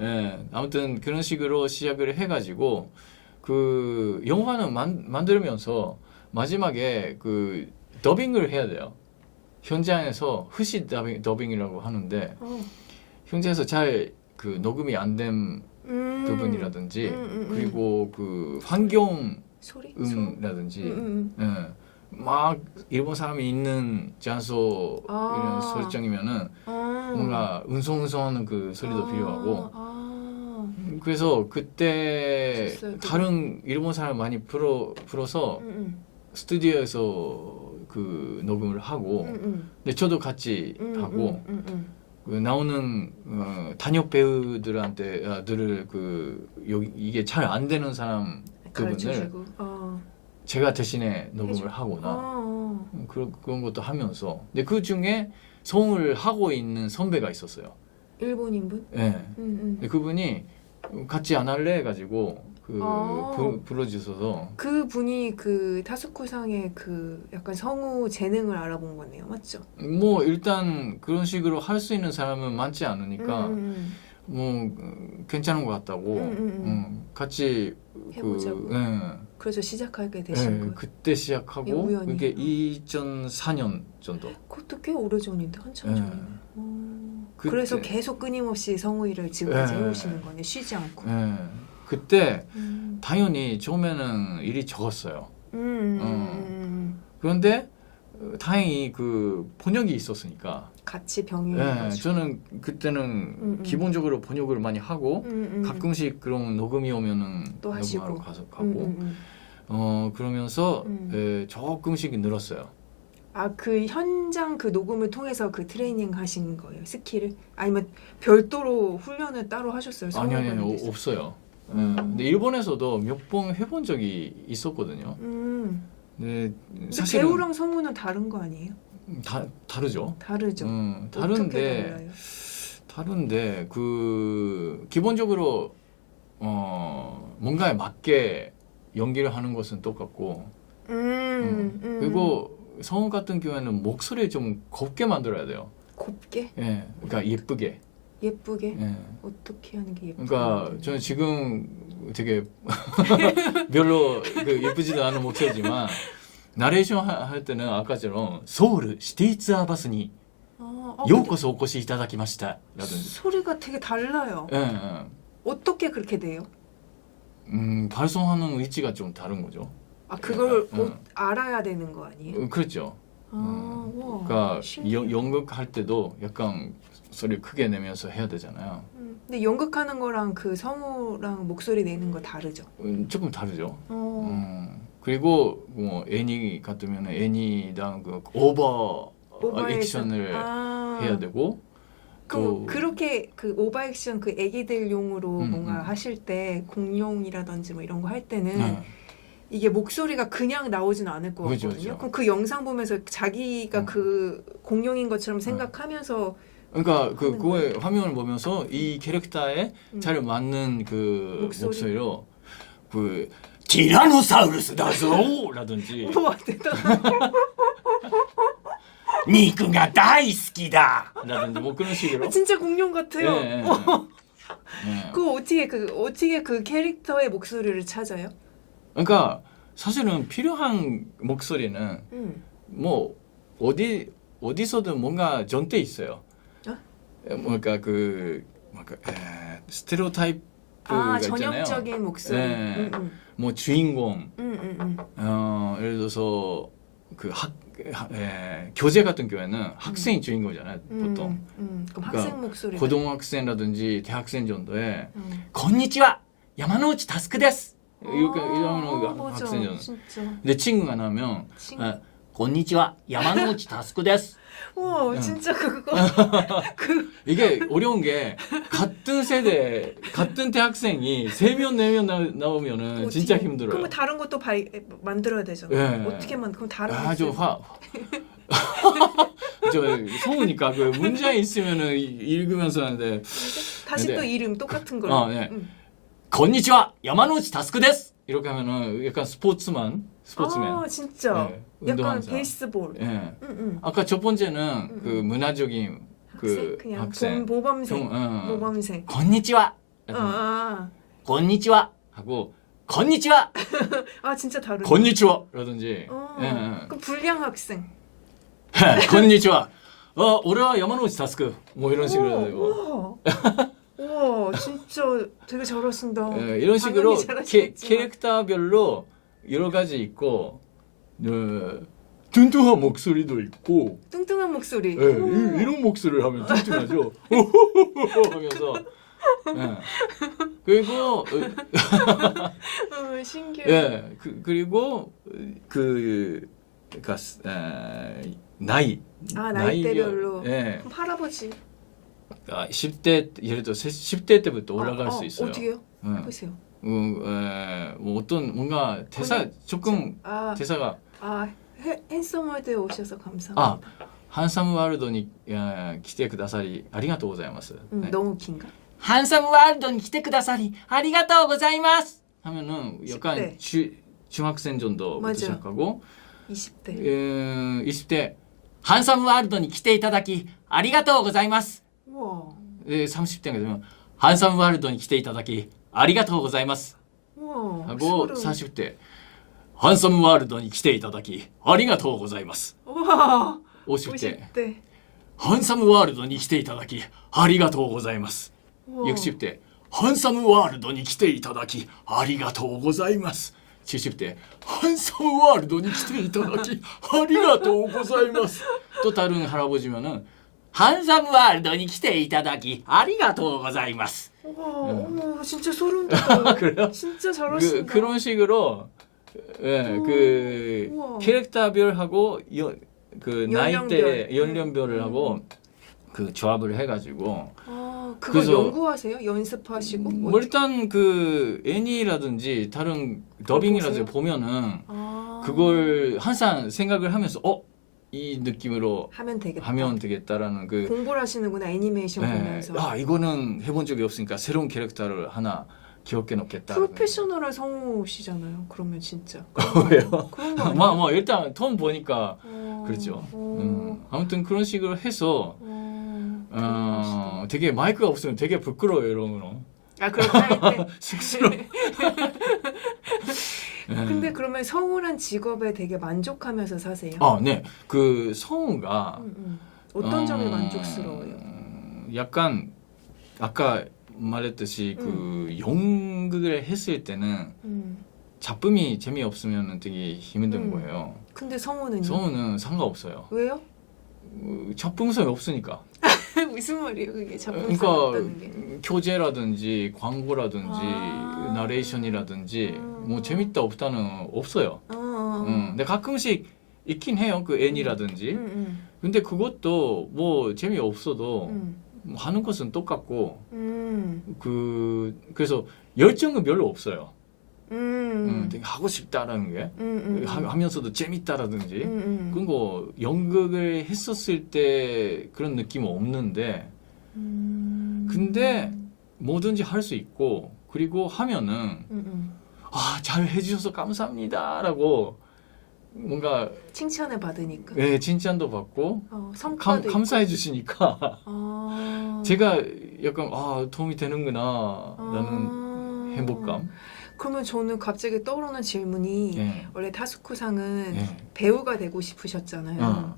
예, 아무튼 그런 식으로 시작을 해가지고 그 영화는 만, 만들면서 마지막에 그 더빙을 해야 돼요. 현장에서 흐시 더빙, 더빙이라고 하는데 어. 현장에서 잘 그 녹음이 안된 음. 부분이라든지 음, 음, 음. 그리고 그 환경 소리 음이라든지 음, 음, 예, 막 일본 사람이 있는 장소 아. 이런 설정이면은 음. 뭔가 은송은송하는 그 소리도 아, 필요하고 아. 그래서 그때 그거. 다른 일본 사람 많이 풀어 풀어서 음, 음. 스튜디오에서 그 녹음을 하고 음, 음. 근데 저도 같이 음, 하고 음, 음, 음. 그 나오는 어, 단역 배우들한테 아, 들을 그 여기 이게 잘 안 되는 사람 그분을. 어. 제가 대신에 녹음을 해줘. 하거나 어. 음, 그런 그런 것도 하면서 근데 그 중에 성을 하고 있는 선배가 있었어요. 일본인 분? 예. 음, 음. 근데 그분이 같이 안 할래 해가지고 그 아. 부, 불러주셔서 그 분이 그 타스쿠상의 그 약간 성우 재능을 알아본 거네요, 맞죠? 뭐 일단 그런 식으로 할 수 있는 사람은 많지 않으니까 음, 음, 뭐 음, 괜찮은 것 같다고 음, 음, 음. 음, 같이 해보자고. 그, 예, 그래서 시작하게 되신 예, 거예요. 그때 예, 시작하고 우연히. 그게 2004년 정도. 그것도 꽤 오래 전인데 한참 예. 전이네. 어. 그때- 그래서 계속 끊임없이 성우 일을 지금까지 예. 해오시는 거네, 쉬지 않고. 예. 그때 음, 당연히 처음에는 일이 적었어요. 음, 음, 어. 음. 그런데 어, 다행히 그 번역이 있었으니까. 같이 예, 병행해가지고. 저는 그때는 음. 기본적으로 번역을 많이 하고 음, 음. 가끔씩 그런 녹음이 오면은 또 하시고. 녹음하러 가서 가고 음, 음, 음. 어 그러면서 음. 예, 조금씩 늘었어요. 아, 그 현장 그 녹음을 통해서 그 트레이닝 하신 거예요? 스킬을? 아니면 별도로 훈련을 따로 하셨어요? 아니 아니 아니 없어요. 예, 음. 근데 일본에서도 몇 번 해본 적이 있었거든요. 음. 근데 근데 사실은 배우랑 성우는 다른 거 아니에요? 다 다르죠. 다르죠. 음, 다른데? 다른데 그 기본적으로 어 뭔가에 맞게 연기를 하는 것은 똑같고 음, 음. 음. 그리고 성우 같은 경우에는 목소리 좀 곱게 만들어야 돼요. 곱게 예, 그러니까 예쁘게. 예쁘게 예. 어떻게 하는 게 예쁘게? 그러니까 저는 지금 되게 별로 그 예쁘지도 않은 목소리지만 나레이션 하- 할 때는 아까처럼 서울 시티츠 아바스니 아, 아, 요코소 오코시 이타다키마시타 라든지. 소리가 되게 달라요. 예, 예. 어떻게 그렇게 돼요? 음, 발성하는 위치가 좀 다른 거죠. 아 그걸 응. 어- 알아야 되는 거 아니에요? 어, 그렇죠. 아, 와. 그러니까. 연, 연극할 때도 약간 소리 크게 내면서 해야 되잖아요. 음, 근데 연극하는 거랑 그 성우랑 목소리 내는 거 다르죠. 음, 조금 다르죠. 어. 음, 그리고 뭐 애니 같으면 애니랑 그 오버 오버 액션. 액션을 아. 해야 되고 또 그렇게 그 오버 액션 그 애기들 용으로 음, 뭔가 음. 하실 때 공룡이라든지 뭐 이런 거 할 때는 네. 이게 목소리가 그냥 나오진 않을 것 그죠, 같거든요. 그죠. 그럼 그 영상 보면서 자기가 음. 그 공룡인 것처럼 생각하면서 그러니까 그 하는 그거의 화면을 보면서 이 캐릭터에 음. 잘 맞는 그 목소리? 목소리로 그 티라노사우루스 다ぞ라든지 우와 대단하다. 肉が大好きだ 라든지 뭐 그런 식으로 진짜 공룡 같아요. 예, 예, 예. 예. 그거 어떻게 그 어떻게 그 캐릭터의 목소리를 찾아요? 그러니까 사실은 필요한 목소리는 음. 뭐 어디 어디서든 뭔가 전대 있어요. 어? 뭔가 그 뭔가 에, 스테레오타입 아 있잖아요. 전형적인 목소리. 네. 음, 음. 뭐 주인공. 음, 음, 음. 어, 예를 들어서 그학 예, 교재 같은 경우에는 음. 학생이 음. 주인공이잖아요 보통. 음, 음. 그럼 그러니까 목소리. 고등학생이라든지 대학생 정도에 음. 건니치와 야마노우치 다스크 데스 이렇게 이러면 학생은 내 친구가 나면 "건니치와 아, 야마노치 다스쿠 데스." 와 진짜 그거 그 이게 어려운 게 같은 세대 같은 대학생이 세명네명 네 나오면은 어떻게- 진짜 힘들어요. 그럼 다른 것도 발 만들어야 되잖아. 예. 어떻게만 그럼 다른 거 아저 화. 저 소우니까 그 문제 있으면은 읽으면서 하는데 다시 근데- 또 이름 똑같은 걸 어, 예. 응. 건니치와 야마노치 다스크 데스 이렇게 하면은 약간 스포츠만 스포츠맨 아 진짜. 예, 약간 운동하자. 베이스볼. 예. 응 응. 아까 첫 번째는 음. 음. 그 문화적인 그 학생 그냥 학생. 본 모범생. 응, 응. 어, 어. 모범생. 건니치와 아, 아, 아, 건니치와 하고 건니치와 아. 아 진짜 다르네. 건니치와 라든지 어. 예, 예. 그럼 불량 학생. 건니치와 어, 올해와 야마노치 다스크 뭐 이런 식으로 해도 되고 우와. 진짜 되게 잘하신다. 예, 이런 식으로 당연히 캐, 잘하시겠지만. 캐릭터별로 여러 가지 있고 어, 뚱뚱한 목소리도 있고 뚱뚱한 목소리. 예, 이, 런 목소리를 하면 뚱뚱하죠 하면서 예. 그리고 어, 어, 신기해. 예, 그, 그리고 그 그러니까 에, 나이 아, 나이대별로. 예. 그럼 할아버지. 아, 10대 예를 들어 10대 때부터 올라갈 아, 수 어, 있어요. 어떻게요? 예. 보세요. 음, 에, 뭐 어떤 뭔가 대사 본인- 조금 아, 대사가 아, 해- 핸섬월드에 오셔서 감사합니다. 아 한섬 와르도니 야, 来てくださりありがとうございます. 음, 네. 너무 긴가? 한섬 와르도니 来てくださりありがとうございます. 하면은 약간 10대. 주, 중학생 정도부터 맞아. 시작하고 20대. 에, 20대 한섬 와르도니 来ていただきありがとうございま えー、30点がでハンサムワールドに来ていただきありがとうございます。午後30点ハンサムワールドに来ていただきありがとうございます。お50点ハンサムワールドに来ていただきありがとうございます。60点ハンサムワールドに来ていただきありがとうございます。70点ハンサムワールドに来ていただき ありがとうございます。とたるん腹ぼじまな지면은 한섬 와르도に来ていただきありがとうございます. 우와. 음. 어머, 진짜 소름 돋아. 그래요? 진짜 그, 잘하신다. 그런 식으로 예, 오, 그 우와. 캐릭터별하고 여, 그 나이대 연령별. 연령별을 음. 하고 그 조합을 해가지고 아, 그거 그래서- 연구하세요? 연습하시고? 뭐 일단 그 애니라든지 다른 더빙이라든지 보세요? 보면은 아. 그걸 항상 생각을 하면서 어 이 느낌으로 하면 되겠다. 하면 되겠다라는 그 공부를 하시는구나 애니메이션 예, 보면서. 아 이거는 해본 적이 없으니까 새로운 캐릭터를 하나 기억해 놓겠다. 프로페셔널한 성우시잖아요. 그러면 진짜. 왜요? 그런 거 아니에요? 뭐, 뭐 일단 톤 보니까 어, 그렇죠. 어, 음, 아무튼 그런 식으로 해서 어, 어, 되게 마이크가 없으면 되게 부끄러워요 이런 거. 아 때. 쑥스러워. 예. 근데 그러면 성우란 직업에 되게 만족하면서 사세요? 아, 네. 그 성우가 음, 음. 어떤 점이 어, 만족스러워요? 약간 아까 말했듯이 그 연극을 했을 때는 음. 작품이 재미없으면 되게 힘든 음. 거예요. 근데 성우는요? 성우는 상관없어요. 왜요? 어, 작품성이 없으니까. 무슨 말이에요 그게 작품 그러니까 없다는 게? 교재라든지 광고라든지 아. 나레이션이라든지 음. 뭐 재밌다 없다는 없어요. 어, 어. 음, 근데 가끔씩 있긴 해요. 그 애니라든지. 음, 음, 근데 그것도 뭐 재미 없어도 음, 뭐 하는 것은 똑같고 음, 그 그래서 열정은 별로 없어요. 음, 음, 음, 되게 하고 싶다라는 게 음, 음, 하, 하면서도 재밌다라든지 음, 음. 그런 거 연극을 했었을 때 그런 느낌은 없는데 음. 근데 뭐든지 할 수 있고 그리고 하면은 음, 음. 아잘 해주셔서 감사합니다라고 뭔가 칭찬을 받으니까 예, 칭찬도 받고 어, 감, 감사해 주시니까. 아. 제가 약간 아 도움이 되는구나라는 아. 행복감. 그러면 저는 갑자기 떠오르는 질문이 예. 원래 타스쿠상은 예. 배우가 되고 싶으셨잖아요. 어.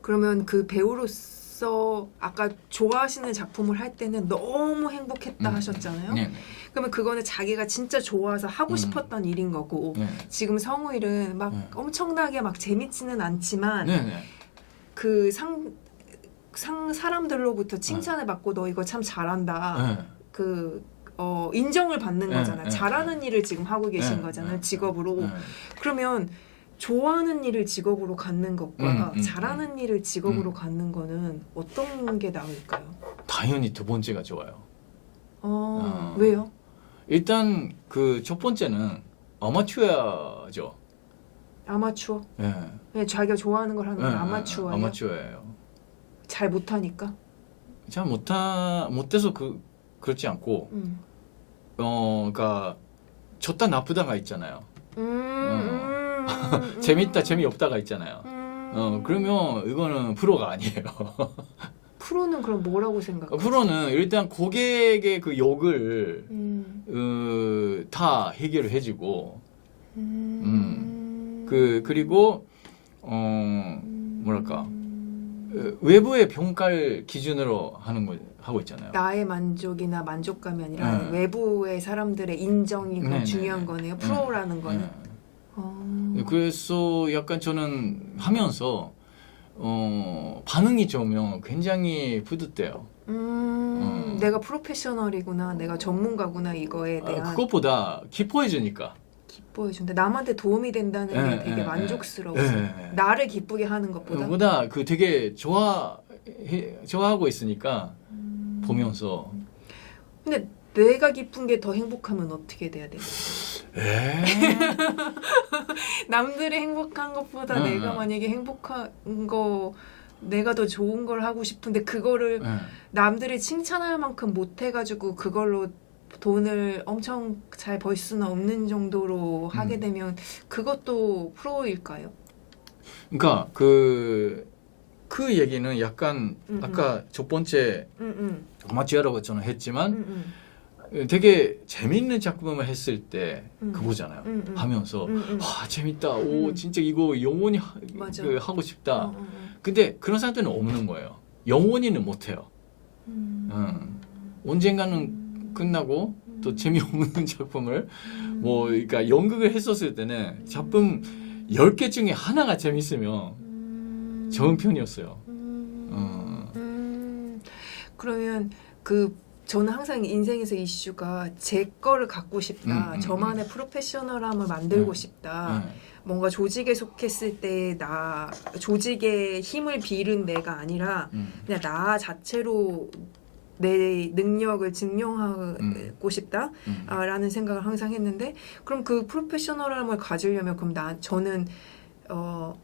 그러면 그 배우로서 아까 좋아하시는 작품을 할 때는 너무 행복했다 음. 하셨잖아요. 네, 그러면 그거는 자기가 진짜 좋아서 하고 음. 싶었던 일인 거고 네. 지금 성우일은 막 네. 엄청나게 막 재밌지는 않지만 네, 네. 그상 상 사람들로부터 칭찬을 받고 너 이거 참 잘한다. 네. 그 어, 인정을 받는 네, 거잖아요. 네, 잘하는 일을 지금 하고 계신 네, 거잖아요. 네, 직업으로. 네. 그러면 좋아하는 일을 직업으로 갖는 것과 음, 음, 잘하는 일을 직업으로 음. 갖는 거는 어떤 게 나을까요? 당연히 두 번째가 좋아요. 어, 어. 왜요? 일단 그 첫 번째는 아마추어죠. 아마추어. 예. 그냥 자기가 좋아하는 걸 하는 건 예, 아마추어예요. 예, 아마추어예요. 잘 못하니까. 잘 못하 못해서 그 그렇지 않고 음. 어 그러니까 좋다 나쁘다가 있잖아요. 음, 음, 음, 재밌다 음. 재미없다가 있잖아요. 음. 어 그러면 이거는 프로가 아니에요. 프로는 그럼 뭐라고 생각해? 프로는 일단 고객의 그 욕을 음. 어, 다 해결을 해주고 음. 그 그리고 어 뭐랄까 어, 외부의 평가를 기준으로 하는 거 하고 있잖아요. 나의 만족이나 만족감이 아니라 네. 외부의 사람들의 인정이 네, 네, 중요한 네. 거네요. 네. 프로라는 거는. 네. 어. 그래서 약간 저는 하면서 어, 반응이 좋으면 굉장히 뿌듯해요. 음, 음. 내가 프로페셔널이구나, 내가 전문가구나 이거에 아, 대한 그것보다 기뻐해 주니까. 기뻐해준다. 남한테 도움이 된다는 게 예, 되게 예, 만족스러워. 예. 나를 기쁘게 하는 것보다. 보다 그 되게 좋아 좋아하고 있으니까 음. 보면서 근데 내가 기쁜 게더 행복하면 어떻게 돼야 돼? 에 남들이 행복한 것보다 응, 내가 응. 만약에 행복한 거 내가 더 좋은 걸 하고 싶은데 그거를 남들이 칭찬할 만큼 못 해가지고 그걸로 돈을 엄청 잘 벌 수는 없는 정도로 하게 음. 되면 그것도 프로일까요? 그러니까 그, 그 얘기는 약간 음, 아까 첫 번째 응 응 마치아라고 저는 했지만 응응 되게 재밌는 작품을 했을 때 음. 그거잖아요. 응, 응. 하면서 응, 응. 와 재밌다. 오 음. 진짜 이거 영원히 하, 맞아. 그, 하고 싶다. 어, 어, 어. 근데 그런 사람들은 없는 거예요. 영원히는 못 해요. 음. 음. 언젠가는 끝나고 또 재미없는 작품을 뭐 그러니까 연극을 했었을 때는 작품 10개 중에 하나가 재밌으면 음. 좋은 편이었어요. 음. 어. 음. 그러면 그 저는 항상 인생에서 이슈가 제 거를 갖고 싶다. 음, 음, 저만의 프로페셔널함을 만들고 음. 싶다. 네. 뭔가 조직에 속했을 때 나 조직의 힘을 빌은 내가 아니라 음. 그냥 나 자체로 내 능력을 증명하고 음. 싶다. 음. 아, 라는 생각을 항상 했는데 그럼 그 프로페셔널함을 가지려면 그럼 나 저는 어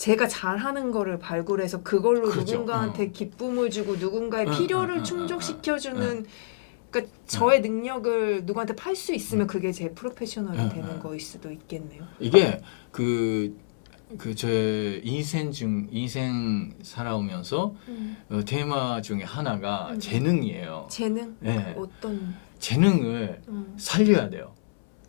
제가 잘하는 거를 발굴해서 그걸로 그렇죠. 누군가한테 어. 기쁨을 주고 누군가의 응, 필요를 응, 응, 충족시켜주는 그러니까 저의 능력을 누구한테 팔 수 있으면 그게 제 프로페셔널이 응, 되는 응. 거일 수도 있겠네요. 이게 그 그제 인생 중 인생 살아오면서 어, 테마 중에 하나가 음. 재능이에요. 재능 예. 어떤 재능을 음, 살려야 돼요.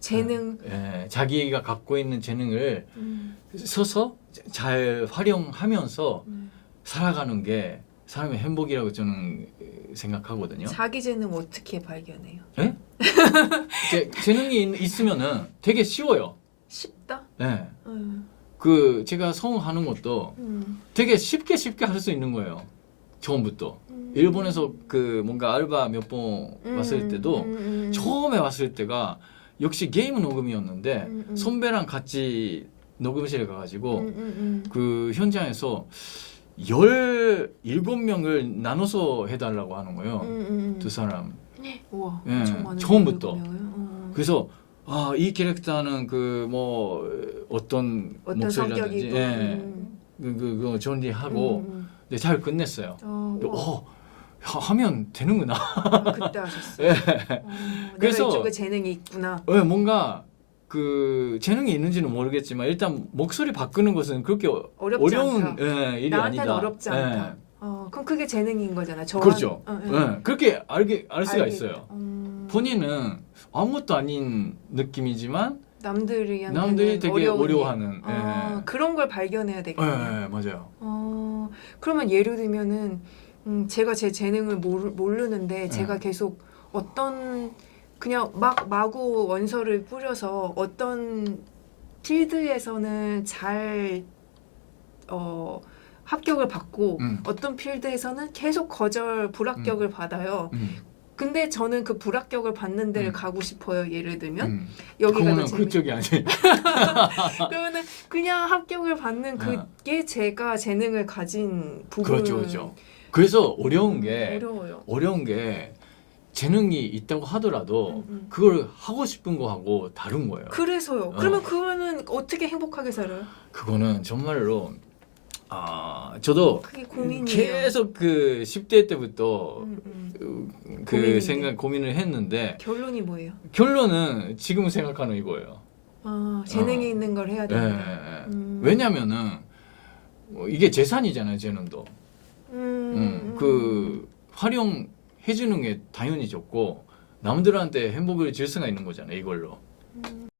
재능 예, 자기가 갖고 있는 재능을 음, 써서 잘 활용하면서 음. 살아가는 게 사람의 행복이라고 저는 생각하거든요. 자기 재능 어떻게 발견해요? 제, 재능이 있- 있으면은 되게 쉬워요. 쉽다. 예. 음, 그 제가 성우하는 것도 음, 되게 쉽게 쉽게 할 수 있는 거예요. 처음부터. 음. 일본에서 그 뭔가 알바 몇 번 왔을 때도 음, 음, 음. 처음에 왔을 때가 역시 게임 녹음이었는데 음, 음. 선배랑 같이 녹음실에 가가지고 음, 음, 그 현장에서 17명을 나눠서 해달라고 하는 거예요. 음, 음, 음. 두 사람. 우와, 예, 엄청 많은 처음부터. 명을? 어. 그래서 아, 이 캐릭터는 그 뭐 어떤, 어떤 목소리라든지 예, 음, 그, 그, 그거 정리하고 음, 음. 네, 잘 끝냈어요. 어, 우와, 어, 하- 하면 되는구나. 그때 하셨어요. 예. 어, 그래서- 이쪽에 재능이 있구나. 왜 뭔가 그 재능이 있는지는 모르겠지만 일단 목소리 바꾸는 것은 그렇게 어- 어렵지 어려운 않다. 예, 일이 나한테는 아니다. 어렵지 예. 않다. 어, 그럼 그게 재능인 거잖아. 저 그렇죠. 어, 예, 그렇게 알게 알 수가 알게 있어요. 음, 본인은 아무것도 아닌 느낌이지만 남들이한테는 남들이 되게 어려운 일. 어려워하는. 어, 예. 그런 걸 발견해야 되겠네. 예, 예, 맞아요. 어, 그러면 예를 들면은 음, 제가 제 재능을 모르, 모르는데 네. 제가 계속 어떤 그냥 막 마구 원서를 뿌려서 어떤 필드에서는 잘 어, 합격을 받고 음. 어떤 필드에서는 계속 거절 불합격을 받아요. 음, 근데 저는 그 불합격을 받는 데를 음. 가고 싶어요. 예를 들면 음. 여기가 더 재밌. 그쪽이 아니에요. 그러면은 그냥 합격을 받는 아. 그게 제가 재능을 가진 부분. 그렇죠, 그렇죠. 그래서 어려운 게 어려워요. 어려운 게 재능이 있다고 하더라도 음, 음. 그걸 하고 싶은 거 하고 다른 거예요. 그래서요. 어. 그러면 그거는 어떻게 행복하게 살아요? 그거는 정말로 아 저도 그게 고민이에요. 계속 그 10대 때부터 음, 음. 그 고민인데. 생각 고민을 했는데 결론이 뭐예요? 결론은 지금 생각하는 이거예요. 아, 재능이 어. 있는 걸 해야 예, 된다. 예, 예. 음. 왜냐면은 뭐 이게 재산이잖아요, 재능도. 음, 음, 그 활용 해 주는 게 당연히 좋고 남들한테 행복을 줄 수가 있는 거잖아요 이걸로 음.